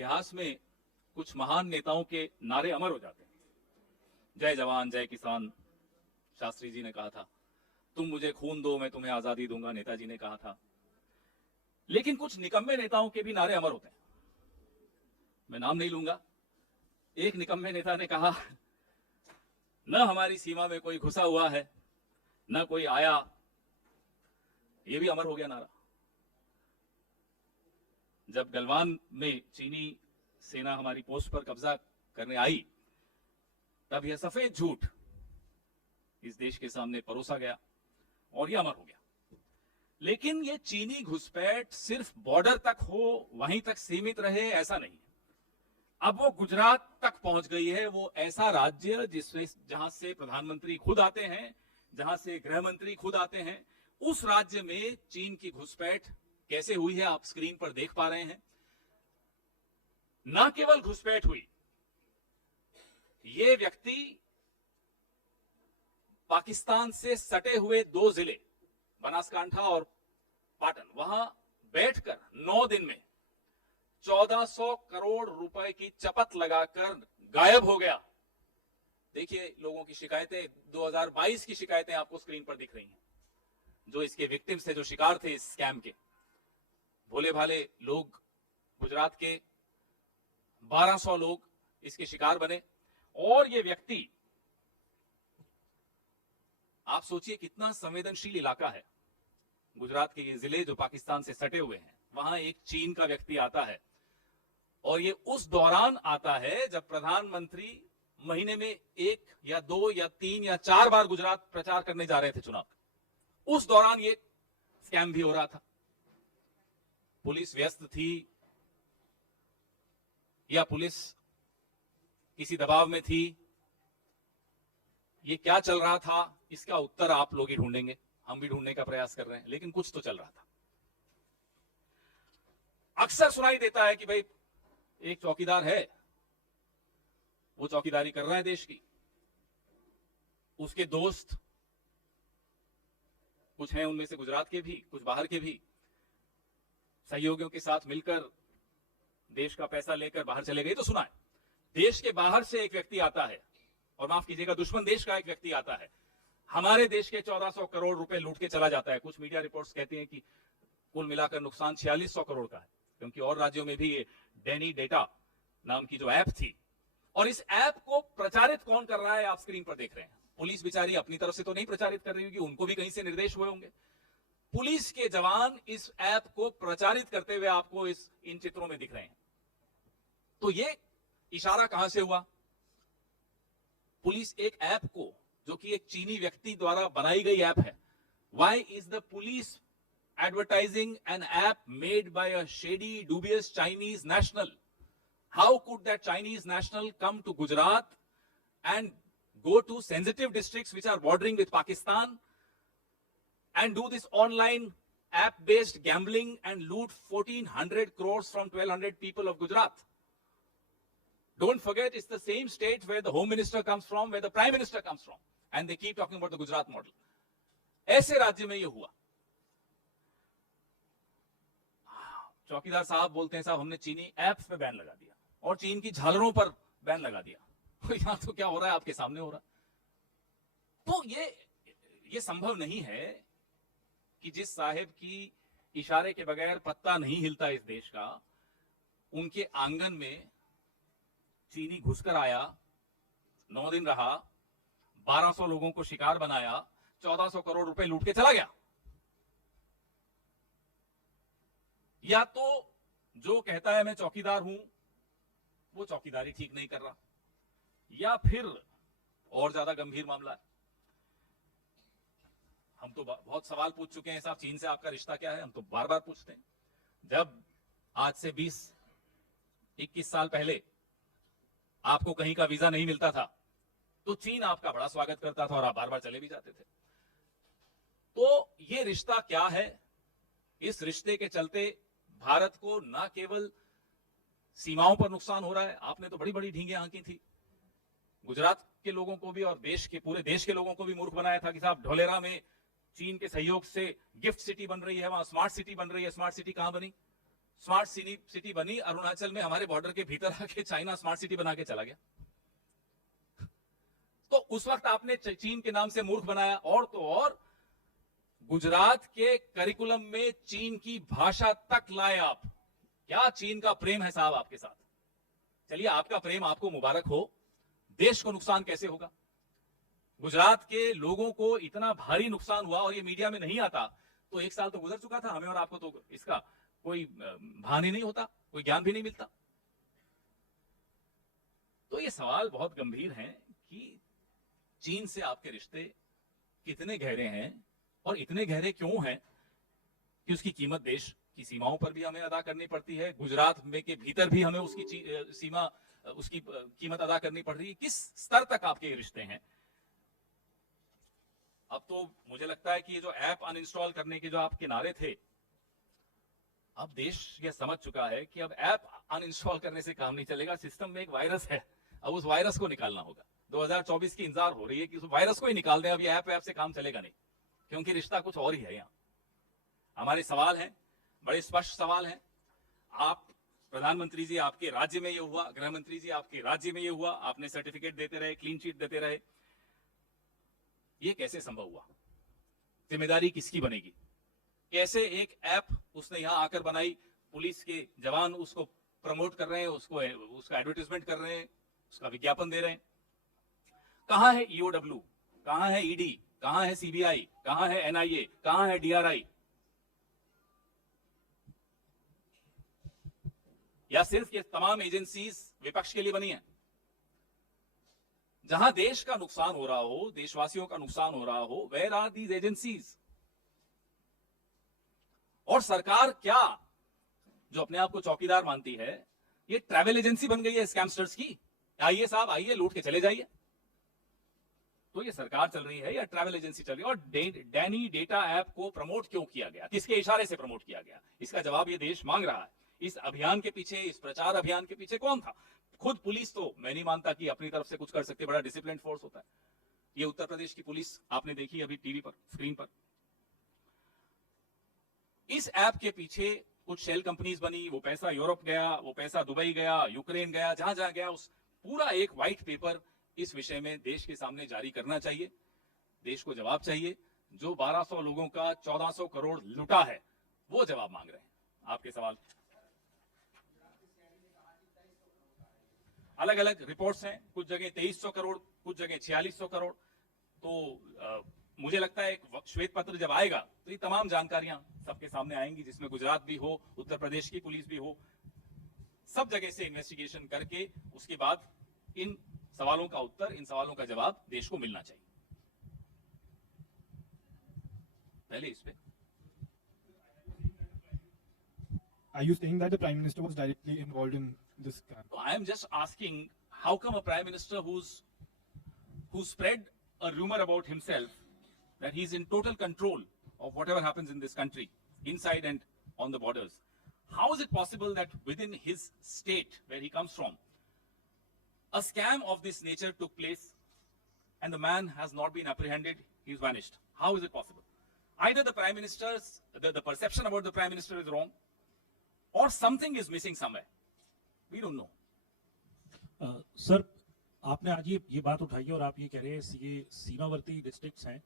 इतिहास में कुछ महान नेताओं के नारे अमर हो जाते हैं। जय जवान जय किसान, शास्त्री जी ने कहा था। तुम मुझे खून दो मैं तुम्हें आजादी दूंगा, नेताजी ने कहा था। लेकिन कुछ निकम्मे नेताओं के भी नारे अमर होते हैं। मैं नाम नहीं लूंगा। एक निकम्मे नेता ने कहा, न हमारी सीमा में कोई घुसा हुआ है, न कोई आया। ये भी अमर हो गया नारा। जब गलवान में चीनी सेना हमारी पोस्ट पर कब्जा करने आई, तब यह सफेद झूठ इस देश के सामने परोसा गया और यह अमर हो गया। लेकिन ये चीनी घुसपैठ सिर्फ बॉर्डर तक हो, वहीं तक सीमित रहे, ऐसा नहीं। अब वो गुजरात तक पहुंच गई है। वो ऐसा राज्य जिसमें जहां से प्रधानमंत्री खुद आते हैं, जहां से गृह मंत्री खुद आते हैं, उस राज्य में चीन की घुसपैठ कैसे हुई है आप स्क्रीन पर देख पा रहे हैं। ना केवल घुसपैठ हुई, ये व्यक्ति पाकिस्तान से सटे हुए 2 जिले बनासकांठा और पाटन, वहां बैठकर 9 दिन में 1400 करोड़ रुपए की चपत लगाकर गायब हो गया। देखिए लोगों की शिकायतें, 2022 की शिकायतें आपको स्क्रीन पर दिख रही हैं। जो इसके विक्टिम्स थे, जो शिकार थे इस स्कैम के, भोले भाले लोग, गुजरात के 1200 लोग इसके शिकार बने। और ये व्यक्ति, आप सोचिए कितना संवेदनशील इलाका है गुजरात के ये जिले जो पाकिस्तान से सटे हुए हैं। वहां एक चीन का व्यक्ति आता है और ये उस दौरान आता है जब प्रधानमंत्री महीने में 1 या 2 या 3 या 4 बार गुजरात प्रचार करने जा रहे थे चुनाव। उस दौरान ये स्कैम भी हो रहा था। पुलिस व्यस्त थी या पुलिस किसी दबाव में थी, ये क्या चल रहा था, इसका उत्तर आप लोग ही ढूंढेंगे, हम भी ढूंढने का प्रयास कर रहे हैं। लेकिन कुछ तो चल रहा था। अक्सर सुनाई देता है कि भाई एक चौकीदार है, वो चौकीदारी कर रहा है देश की, उसके दोस्त कुछ हैं, उनमें से गुजरात के भी, कुछ बाहर के भी, सहयोगियों के साथ मिलकर देश का पैसा लेकर बाहर चले गए। तो सुना है देश के बाहर से एक व्यक्ति आता है, और माफ कीजिएगा दुश्मन देश का एक व्यक्ति आता है, हमारे देश के 1400 करोड़ रुपए लूट के चला जाता है। कुछ मीडिया रिपोर्ट्स कहती हैं कि कुल मिलाकर नुकसान 4600 करोड़ का है, क्योंकि और राज्यों में भी ये डेनी डेटा नाम की जो ऐप थी। और इस ऐप को प्रचारित कौन कर रहा है आप स्क्रीन पर देख रहे हैं। पुलिस बेचारी अपनी तरफ से तो नहीं प्रचारित कर रही होगी, उनको भी कहीं से निर्देश हुए होंगे। पुलिस के जवान इस ऐप को प्रचारित करते हुए आपको इन चित्रों में दिख रहे हैं। तो ये इशारा कहां से हुआ। पुलिस एक ऐप को, जो कि एक चीनी व्यक्ति द्वारा बनाई गई ऐप है, why is the police advertising an app made by a shady, dubious Chinese national? How could that Chinese national come to Gujarat and go to sensitive districts which are bordering with Pakistan and do this online app-based gambling and loot 1400 crores from 1200 people of Gujarat? Don't forget, it's the same state where the home minister comes from, where the prime minister comes from, and they keep talking about the Gujarat model. ऐसे राज्य में ये हुआ। चौकीदार साहब बोलते हैं, साहब हमने चीनी ऐप्स पे बैन लगा दिया और चीन की झालरों पर बैन लगा दिया। यहां तो क्या हो रहा है आपके सामने हो रहा। तो ये संभव नहीं है कि जिस साहेब की इशारे के बगैर पत्ता नहीं हिलता इस देश का, उनके आंगन में चीनी घुसकर आया, 9 दिन रहा, 1200 लोगों को शिकार बनाया, 1400 करोड़ रुपए लूट के चला गया। या तो जो कहता है मैं चौकीदार हूं, वो चौकीदारी ठीक नहीं कर रहा, या फिर और ज्यादा गंभीर मामला है। हम तो बहुत सवाल पूछ चुके हैं, साहब चीन से आपका रिश्ता क्या है, हम तो बार बार पूछते हैं। जब आज से 20-21 साल पहले आपको कहीं का वीजा नहीं मिलता था, तो चीन आपका बड़ा स्वागत करता था और आप बार बार चले भी जाते थे। तो ये रिश्ता क्या है। इस रिश्ते के चलते भारत को न केवल सीमाओं पर नुकसान हो रहा है, आपने तो बड़ी बड़ी ढींगे आंकी थी, गुजरात के लोगों को भी और पूरे देश के लोगों को भी मूर्ख बनाया था कि साहब ढोलेरा में चीन के सहयोग से गिफ्ट सिटी बन रही है, वहां स्मार्ट सिटी बन रही है। स्मार्ट सिटी कहां बनी? स्मार्ट सिटी बनी अरुणाचल में, हमारे बॉर्डर के भीतर आके चाइना स्मार्ट सिटी बना के चला गया। तो उस वक्त आपने चीन के नाम से मूर्ख बनाया। और तो और गुजरात के करिकुलम में चीन की भाषा तक लाए आप। क्या चीन का प्रेम है साहब आपके साथ? चलिए, आपका प्रेम आपको मुबारक हो, देश को नुकसान कैसे होगा? गुजरात के लोगों को इतना भारी नुकसान हुआ और ये मीडिया में नहीं आता, तो 1 साल तो गुजर चुका था, हमें और आपको तो इसका कोई भान ही नहीं होता, कोई ज्ञान भी नहीं मिलता। तो ये सवाल बहुत गंभीर है कि चीन से आपके रिश्ते कितने गहरे हैं और इतने गहरे क्यों हैं कि उसकी कीमत देश की सीमाओं पर भी हमें अदा करनी पड़ती है, गुजरात में के भीतर भी हमें उसकी सीमा, उसकी कीमत अदा करनी पड़ रही है। किस स्तर तक आपके रिश्ते हैं? अब तो मुझे लगता है कि ये जो ऐप अनइंस्टॉल करने के जो आपके नारे थे, अब देश ये समझ चुका है कि अब ऐप अनइंस्टॉल करने से काम नहीं चलेगा, सिस्टम में एक वायरस है, अब उस वायरस को निकालना होगा। 2024 की इंतजार हो रही है कि उस वायरस को ही निकाल दें, अब ये ऐप से काम चलेगा नहीं, क्योंकि रिश्ता कुछ और ही है। यहाँ हमारे सवाल हैं, बड़े स्पष्ट सवाल हैं। आप प्रधानमंत्री जी, आपके राज्य में ये हुआ, गृह मंत्री जी आपके राज्य में ये हुआ, आपने सर्टिफिकेट देते रहे, क्लीन चिट देते रहे, ये कैसे संभव हुआ? जिम्मेदारी किसकी बनेगी? कैसे एक ऐप उसने यहां आकर बनाई, पुलिस के जवान उसको प्रमोट कर रहे हैं, उसका एडवर्टाइजमेंट कर रहे हैं, उसका विज्ञापन दे रहे हैं। कहां है ईओडब्ल्यू, कहां है ईडी, कहां है सीबीआई, कहां है एनआईए, कहां है डीआरआई? या सिर्फ ये तमाम एजेंसीज विपक्ष के लिए बनी है? जहां देश का नुकसान हो रहा हो, देशवासियों का नुकसान हो रहा हो, वेयर आर दीज एजेंसीज? और सरकार क्या, जो अपने आप को चौकीदार मानती है, ये ट्रैवल एजेंसी बन गई है स्कैमस्टर्स की? आइए साहब, आइए, लूट के चले जाइए। तो ये सरकार चल रही है या ट्रैवल एजेंसी चल रही है? और डैनी डेटा ऐप को प्रमोट क्यों किया गया, किसके इशारे से प्रमोट किया गया? इसका जवाब ये देश मांग रहा है। इस अभियान के पीछे, इस प्रचार अभियान के पीछे कौन था? खुद पुलिस तो मैं नहीं मानता कि अपनी तरफ से कुछ कर सकते, बड़ा डिसिप्लिन फोर्स होता है। ये उत्तर प्रदेश की पुलिस आपने देखी अभी टीवी पर, स्क्रीन पर। इस ऐप के पीछे कुछ शेल कंपनीज बनी, वो पैसा यूरोप गया, वो पैसा दुबई गया, यूक्रेन गया, जहां जहां गया, उस पूरा एक व्हाइट पेपर इस विषय में देश के सामने जारी करना चाहिए। देश को जवाब चाहिए। जो 1200 लोगों का 1400 करोड़ लुटा है, वो जवाब मांग रहे हैं। आपके सवाल अलग अलग रिपोर्ट्स हैं, कुछ जगह 2300 करोड़, कुछ जगह 4600 करोड़। तो मुझे लगता है एक श्वेत पत्र जब आएगा तो ये तमाम जानकारियां सबके सामने आएंगी, जिसमें गुजरात भी हो, उत्तर प्रदेश की पुलिस भी हो, सब जगह से इन्वेस्टिगेशन करके उसके बाद इन सवालों का उत्तर, इन सवालों का जवाब देश को मिलना चाहिए। पहले इस पे Are you saying that the Prime Minister was directly involved in this scam? I am just asking, how come a Prime Minister who spread a rumor about himself that he's in total control of whatever happens in this country, inside and on the borders, how is it possible that within his state where he comes from, a scam of this nature took place and the man has not been apprehended, he's vanished? How is it possible? Either the Prime Minister's, the perception about the Prime Minister is wrong, or something is missing somewhere. We don't know. Sir, आपने आज ये बात उठाई है और आप ये कह रहे हैं ये सीमावर्ती डिस्ट्रिक्ट्स हैं,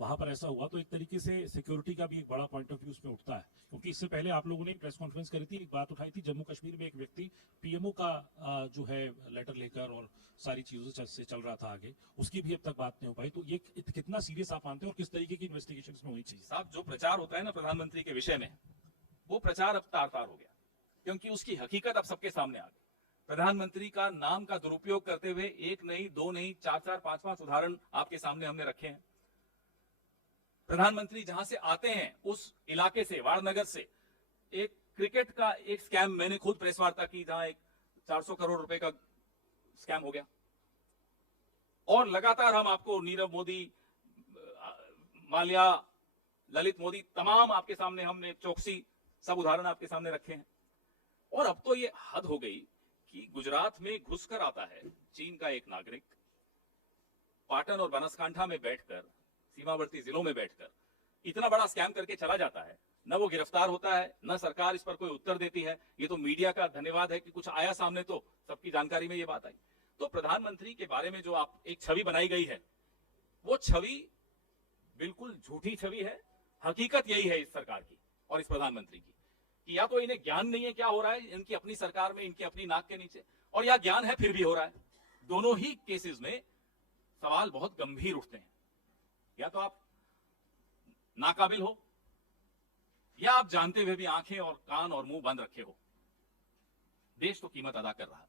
वहां पर ऐसा हुआ, तो एक तरीके से सिक्योरिटी का भी एक बड़ा पॉइंट ऑफ व्यू उसमें उठता है। क्योंकि इससे पहले आप लोगों ने प्रेस कॉन्फ्रेंस करी थी, एक बात उठाई थी, जम्मू कश्मीर में एक व्यक्ति पीएमओ का जो है लेटर लेकर और सारी चीजों से चल रहा था आगे, उसकी भी अब तक बात नहीं हो पाई। तो ये कितना सीरियस आप मानते हैं और किस तरीके की इन्वेस्टिगेशन में होनी चाहिए? साहब, जो प्रचार होता है ना प्रधानमंत्री के विषय में, वो प्रचार अब तार तार हो गया, क्योंकि उसकी हकीकत अब सबके सामने आ गई। प्रधानमंत्री का नाम का दुरुपयोग करते हुए एक नहीं, दो नहीं, 4-4, 5-5 उदाहरण आपके सामने हमने रखे हैं। प्रधानमंत्री जहां से आते हैं उस इलाके से, वारनगर से, एक क्रिकेट का एक स्कैम मैंने खुद प्रेस वार्ता की, जहां एक 400 करोड़ रुपए का स्कैम हो गया। और लगातार हम आपको नीरव मोदी, माल्या, ललित मोदी, तमाम आपके सामने हमने, चौकसी, सब उदाहरण आपके सामने रखे हैं। और अब तो ये हद हो गई कि गुजरात में घुसकर आता है चीन का एक नागरिक, पाटन और बनासकांठा में बैठकर, सीमावर्ती जिलों में बैठकर इतना बड़ा स्कैम करके चला जाता है। न वो गिरफ्तार होता है, न सरकार इस पर कोई उत्तर देती है। ये तो मीडिया का धन्यवाद है कि कुछ आया सामने तो सबकी जानकारी में ये बात आई। तो प्रधानमंत्री के बारे में जो आप एक छवि बनाई गई है, वो छवि बिल्कुल झूठी छवि है। हकीकत यही है इस सरकार की और इस प्रधानमंत्री की कि या तो इन्हें ज्ञान नहीं है क्या हो रहा है इनकी अपनी सरकार में, इनकी अपनी नाक के नीचे, और या ज्ञान है फिर भी हो रहा है। दोनों ही केसेस में सवाल बहुत गंभीर उठते हैं। या तो आप नाकाबिल हो, या आप जानते हुए भी आंखें और कान और मुंह बंद रखे हो। देश तो कीमत अदा कर रहा है।